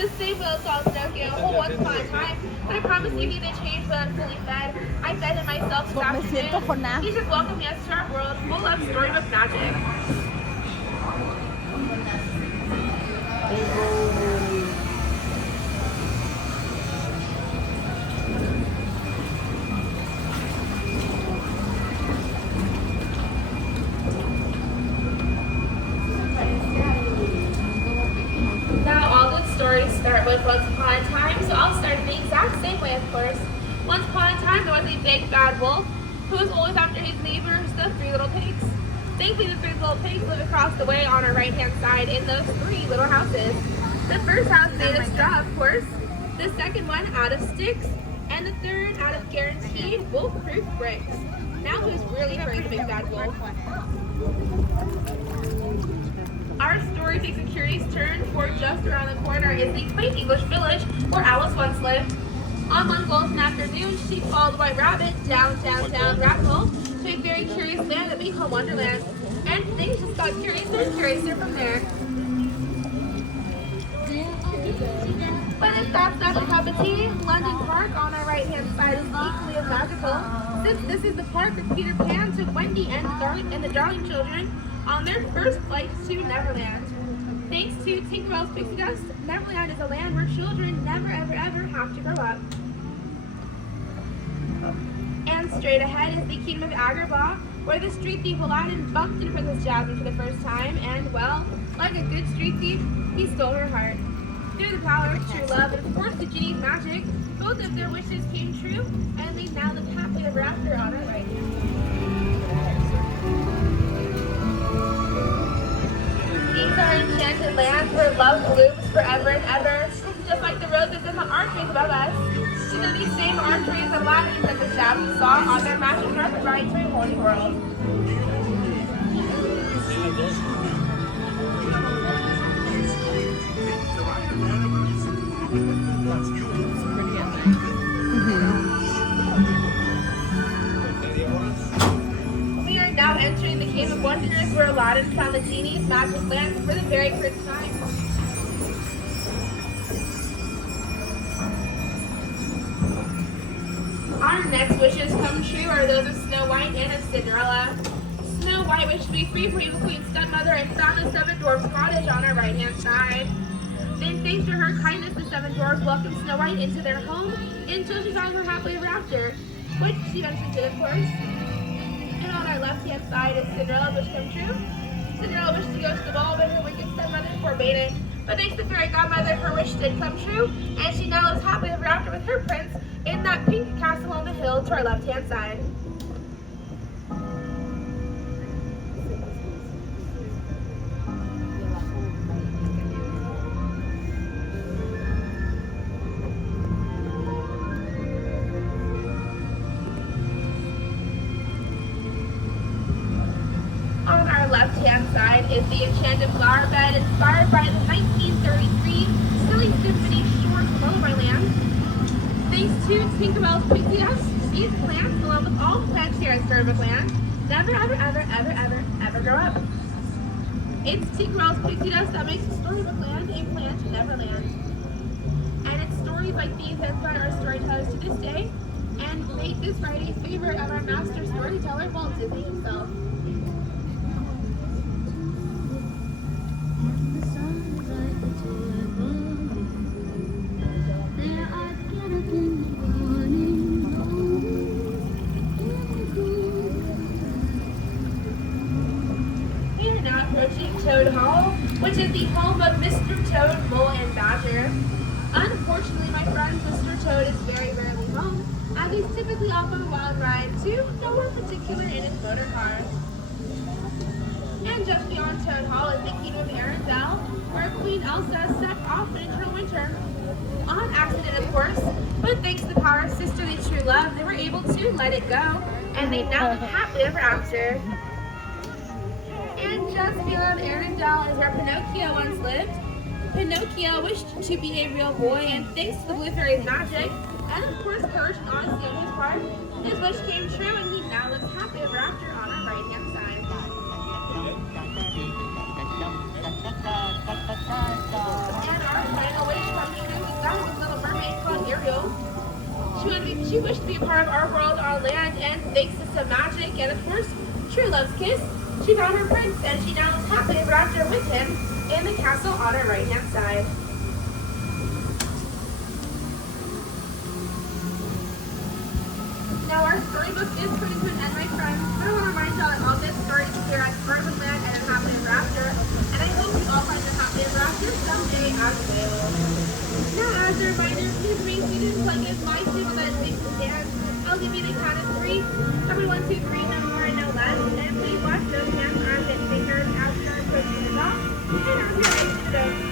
the same little saw Pinocchio a whole once upon a time, but I promise you he didn't change when I'm fully fed. I fed him myself this afternoon. He just welcomed us to our world full of storybook magic. Stories start with once upon a time, so I'll start in the exact same way, of course. Once upon a time, there was a big bad wolf who was always after his neighbors, the three little pigs. Thankfully, the three little pigs live across the way on our right-hand side in those three little houses. The first house made of straw, of course, the second one out of sticks, and the third out of guaranteed wolf-proof bricks. Now who's really afraid of the big bad wolf? Our story takes a curious turn, for just around the corner is the quaint English village where Alice once lived. On one golden afternoon, she followed White Rabbit down rabbit hole to a very curious land that we call Wonderland. And things just got curiouser and curiouser from there. But if that's not a cup of tea, London Park on our right-hand side is equally as magical, since this is the park where Peter Pan took Wendy and the Darling children on their first flight to Neverland. Thanks to Tinkerbell's Pixie Dust, Neverland is a land where children never ever ever have to grow up. And straight ahead is the Kingdom of Agrabah, where the street thief Aladdin bumped into Princess Jasmine for the first time, and well, like a good street thief, he stole her heart. Through the power of true love and of course the genie's magic, both of their wishes came true, and they now live happily ever after on our right. These are enchanted lands where love blooms forever and ever, just like the roses in the archways above us. These are these same archways that Aladdin and Princess Jasmine saw on their magic carpet ride to a whole new world. We are now entering the Cave of Wonders, where Aladdin found the genie's magic lamp for the very first time. Our next wishes come true are those of Snow White and of Cinderella. Snow White wished to be free from Evil Queen's stepmother and found the seven dwarfs' cottage on our right-hand side. Then, thanks to her kindness, the seven dwarfs welcomed Snow White into their home until she found her happily ever after, which she eventually did, of course. And on our left-hand side is Cinderella's wish come true. Cinderella wished to go to the ball, but her wicked stepmother forbade it. But thanks to Fairy Godmother, her wish did come true, and she now lives happily ever after with her prince in that pink castle on the hill to our left-hand side. On our left-hand side is the Enchanted Bar Bed, inspired by the 1933 Silly Symphony short Wonderland. Thanks to Tinkerbell's Pixie Dust, these plants, along with all the plants here at Storybook Land, never ever ever ever ever ever grow up. It's Tinkerbell's Pixie Dust that makes Storybook Land a plant neverland. And it's stories like these that inspire our storytellers to this day and make this ride a favorite of our master storyteller, Walt Disney himself. Toad Hall, which is the home of Mr. Toad, Mole, and Badger. Unfortunately, my friend, Mr. Toad is very rarely home, as he's typically off on a wild ride to nowhere particular in his motor car. And just beyond Toad Hall is the Kingdom of Ariel, where Queen Elsa stepped off in eternal winter. On accident, of course, but thanks to the power of sisterly true love, they were able to let it go, and they now live happily ever after. And just beyond Arendelle is where Pinocchio once lived. Pinocchio wished to be a real boy, and thanks to the Blue Fairy's magic, and of course courage and honesty on his part, his wish came true, and he now lives happily ever after on our right-hand side. And our final wish from She wished to be a part of our world on land, and thanks to some magic and, of course, true love's kiss, she found her prince, and she now is happily ever after with him in the castle on her right-hand side. Now, our storybook is coming to an end, my friends. But I want to remind y'all that all this stories here at Storybook Land and Happily Ever After, and I hope you all find your happy ever after someday as well. Now, as a reminder, please ring, we didn't plug in my table that makes the dance. I'll give you the count of 3. Number 1, 2, 3, no more and no less. And please watch those hands, arms, and fingers as we are approaching the dock. And as we are ready to go.